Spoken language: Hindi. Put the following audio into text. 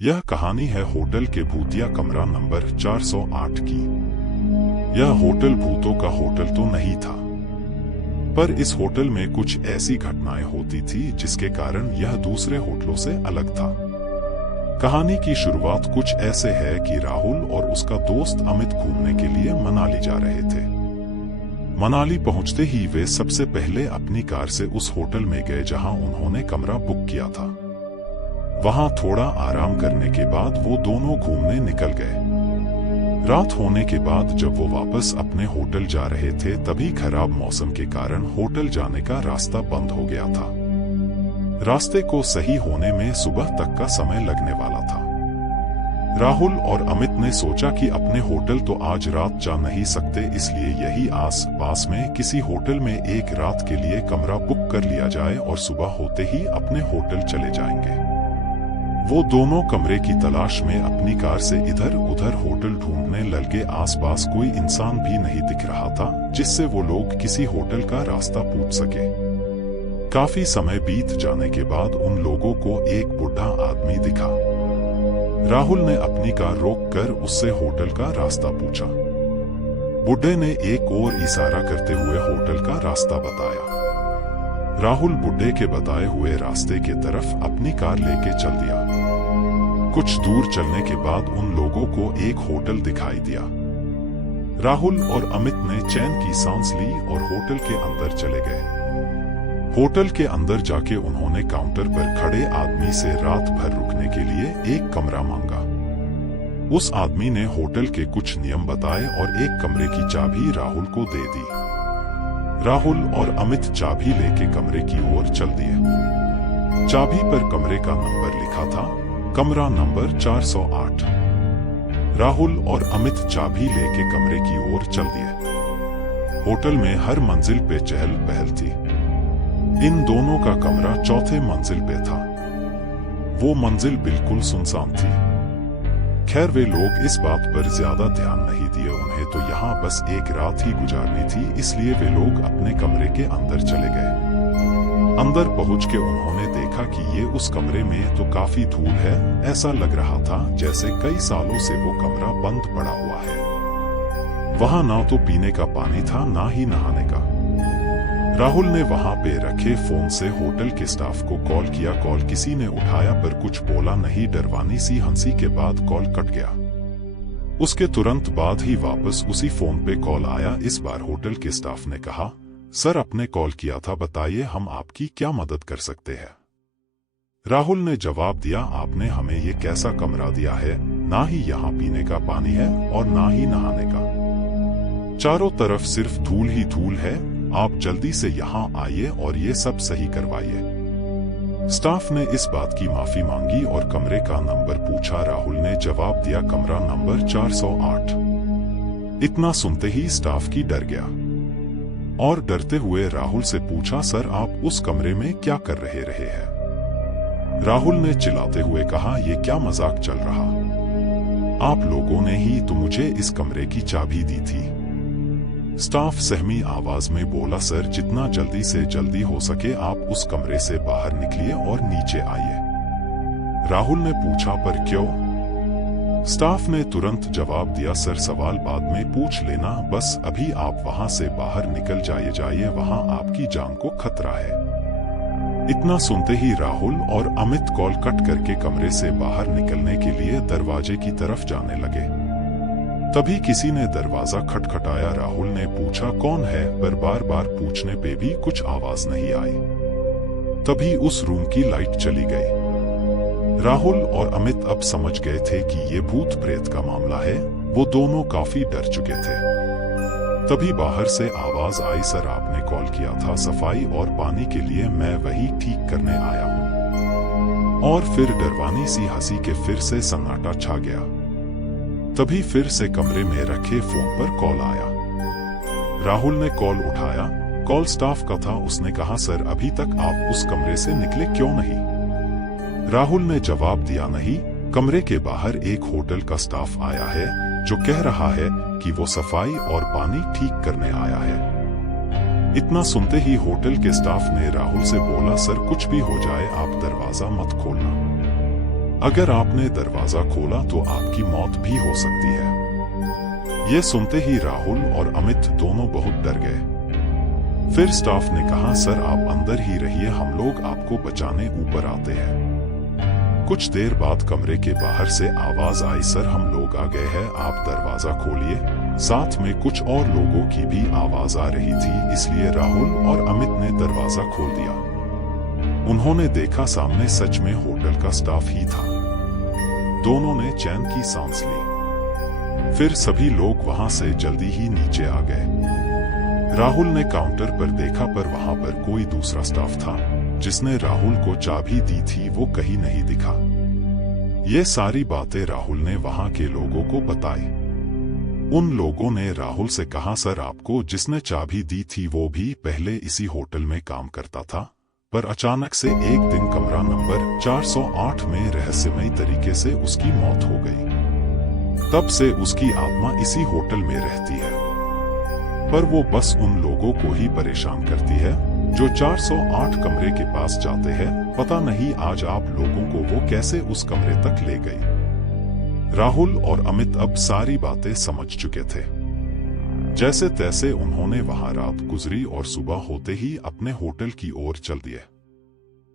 यह कहानी है होटल के भूतिया कमरा नंबर 408 की। यह होटल भूतों का होटल तो नहीं था, पर इस होटल में कुछ ऐसी घटनाएं होती थी जिसके कारण यह दूसरे होटलों से अलग था। कहानी की शुरुआत कुछ ऐसे है कि राहुल और उसका दोस्त अमित घूमने के लिए मनाली जा रहे थे। मनाली पहुंचते ही वे सबसे पहले अपनी कार से उस होटल में गए जहां उन्होंने कमरा बुक किया था। वहां थोड़ा आराम करने के बाद वो दोनों घूमने निकल गए। रात होने के बाद जब वो वापस अपने होटल जा रहे थे तभी खराब मौसम के कारण होटल जाने का रास्ता बंद हो गया था। रास्ते को सही होने में सुबह तक का समय लगने वाला था। राहुल और अमित ने सोचा कि अपने होटल तो आज रात जा नहीं सकते, इसलिए यही आस पास में किसी होटल में एक रात के लिए कमरा बुक कर लिया जाए और सुबह होते ही अपने होटल चले जाएंगे। वो दोनों कमरे की तलाश में अपनी कार से इधर उधर होटल ढूंढने लगे। आसपास कोई इंसान भी नहीं दिख रहा था जिससे वो लोग किसी होटल का रास्ता पूछ सके। काफी समय बीत जाने के बाद उन लोगों को एक बूढ़ा आदमी दिखा। राहुल ने अपनी कार रोककर उससे होटल का रास्ता पूछा। बूढ़े ने एक और इशारा करते हुए होटल का रास्ता बताया। राहुल बुड्ढे के बताए हुए रास्ते के तरफ अपनी कार लेके चल दिया। कुछ दूर चलने के बाद उन लोगों को एक होटल दिखाई दिया। राहुल और अमित ने चैन की सांस ली और होटल के अंदर चले गए। होटल के अंदर जाके उन्होंने काउंटर पर खड़े आदमी से रात भर रुकने के लिए एक कमरा मांगा। उस आदमी ने होटल के कुछ नियम बताए और एक कमरे की चाबी राहुल को दे दी। राहुल और अमित चाबी लेके कमरे की ओर चल दिए। चाबी पर कमरे का नंबर लिखा था, कमरा नंबर 408। राहुल और अमित चाबी लेके कमरे की ओर चल दिए। होटल में हर मंजिल पे चहल पहल थी। इन दोनों का कमरा चौथे मंजिल पे था। वो मंजिल बिल्कुल सुनसान थी। खैर वे लोग इस बात पर ज्यादा ध्यान नहीं दिए, उन्हें तो यहाँ बस एक रात ही गुजारनी थी, इसलिए वे लोग अपने कमरे के अंदर चले गए। अंदर पहुंच के उन्होंने देखा कि ये उस कमरे में तो काफी धूल है। ऐसा लग रहा था जैसे कई सालों से वो कमरा बंद पड़ा हुआ है। वहां ना तो पीने का पानी था ना ही नहाने का। राहुल ने वहां पे रखे फोन से होटल के स्टाफ को कॉल किया। कॉल किसी ने उठाया पर कुछ बोला नहीं। डरवानी सी हंसी के बाद कॉल कट गया। उसके तुरंत बाद ही वापस उसी फोन पे कॉल आया। इस बार होटल के स्टाफ ने कहा, सर आपने कॉल किया था, बताइए हम आपकी क्या मदद कर सकते हैं। राहुल ने जवाब दिया, आपने हमें ये कैसा कमरा दिया है, ना ही यहाँ पीने का पानी है और ना ही नहाने का। चारों तरफ सिर्फ धूल ही धूल है। आप जल्दी से यहाँ आइए और ये सब सही करवाइए। स्टाफ ने इस बात की माफी मांगी और कमरे का नंबर पूछा। राहुल ने जवाब दिया, कमरा नंबर 408। इतना सुनते ही स्टाफ की डर गया और डरते हुए राहुल से पूछा, सर आप उस कमरे में क्या कर रहे हैं। राहुल ने चिल्लाते हुए कहा, ये क्या मजाक चल रहा, आप लोगों ने ही तो मुझे इस कमरे की चाबी दी थी। स्टाफ सहमी आवाज में बोला, सर जितना जल्दी से जल्दी हो सके आप उस कमरे से बाहर निकलिए और नीचे आइए। राहुल ने पूछा, पर क्यों। स्टाफ ने तुरंत जवाब दिया, सर सवाल बाद में पूछ लेना, बस अभी आप वहां से बाहर निकल जाइए, वहां आपकी जान को खतरा है। इतना सुनते ही राहुल और अमित कॉल कट करके कमरे से बाहर निकलने के लिए दरवाजे की तरफ जाने लगे। तभी किसी ने दरवाजा खटखटाया। राहुल ने पूछा, कौन है, पर बार बार पूछने पे भी कुछ आवाज नहीं आई। तभी उस रूम की लाइट चली गई। राहुल और अमित अब समझ गए थे कि ये भूत प्रेत का मामला है। वो दोनों काफी डर चुके थे। तभी बाहर से आवाज आई, सर आपने कॉल किया था सफाई और पानी के लिए, मैं वही ठीक करने आया हूँ। और फिर डरवानी सी हंसी के फिर से सन्नाटा छा गया। तभी फिर से कमरे में रखे फोन पर कॉल आया। राहुल ने कॉल उठाया। कॉल स्टाफ का था। उसने कहा, सर अभी तक आप उस कमरे से निकले क्यों नहीं। राहुल ने जवाब दिया, नहीं, कमरे के बाहर एक होटल का स्टाफ आया है जो कह रहा है कि वो सफाई और पानी ठीक करने आया है। इतना सुनते ही होटल के स्टाफ ने राहुल से बोला, सर कुछ भी हो जाए आप दरवाजा मत खोलना। अगर आपने दरवाजा खोला तो आपकी मौत भी हो सकती है। यह सुनते ही राहुल और अमित दोनों बहुत डर गए। फिर स्टाफ ने कहा, सर आप अंदर ही रहिए, हम लोग आपको बचाने ऊपर आते हैं। कुछ देर बाद कमरे के बाहर से आवाज आई, सर हम लोग आ गए हैं, आप दरवाजा खोलिए। साथ में कुछ और लोगों की भी आवाज आ रही थी, इसलिए राहुल और अमित ने दरवाजा खोल दिया। उन्होंने देखा सामने सच में होटल का स्टाफ ही था। दोनों ने चैन की सांस ली। फिर सभी लोग वहां से जल्दी ही नीचे आ गए। राहुल ने काउंटर पर देखा, पर वहां पर कोई दूसरा स्टाफ था जिसने राहुल को चाबी दी थी, वो कहीं नहीं दिखा। ये सारी बातें राहुल ने वहां के लोगों को बताई। उन लोगों ने राहुल से कहा, सर आपको जिसने चाबी दी थी वो भी पहले इसी होटल में काम करता था, पर अचानक से एक दिन कमरा नंबर 408 में रहस्यमयी तरीके से उसकी मौत हो गई। तब से उसकी आत्मा इसी होटल में रहती है, पर वो बस उन लोगों को ही परेशान करती है जो 408 कमरे के पास जाते हैं। पता नहीं आज आप लोगों को वो कैसे उस कमरे तक ले गई। राहुल और अमित अब सारी बातें समझ चुके थे। जैसे तैसे उन्होंने वहां रात गुजरी और सुबह होते ही अपने होटल की ओर चल दिए।